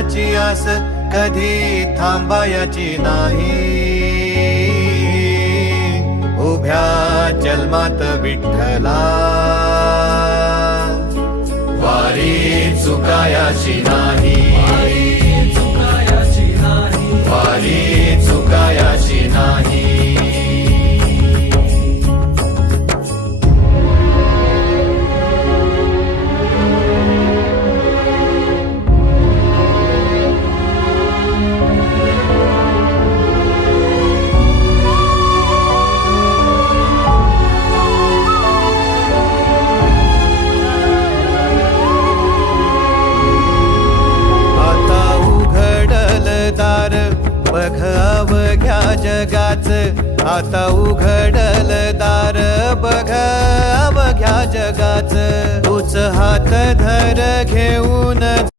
फळाची आस कधी थांबायची नाही. उभ्या जन्मात विठ्ठला वारी चुकायाची नाही. वारी चुकायाची नाही. बघ अवघ्या जगाच, आता उघडल दार बघ अवघ्या जगाच. तूच हात धर घेऊन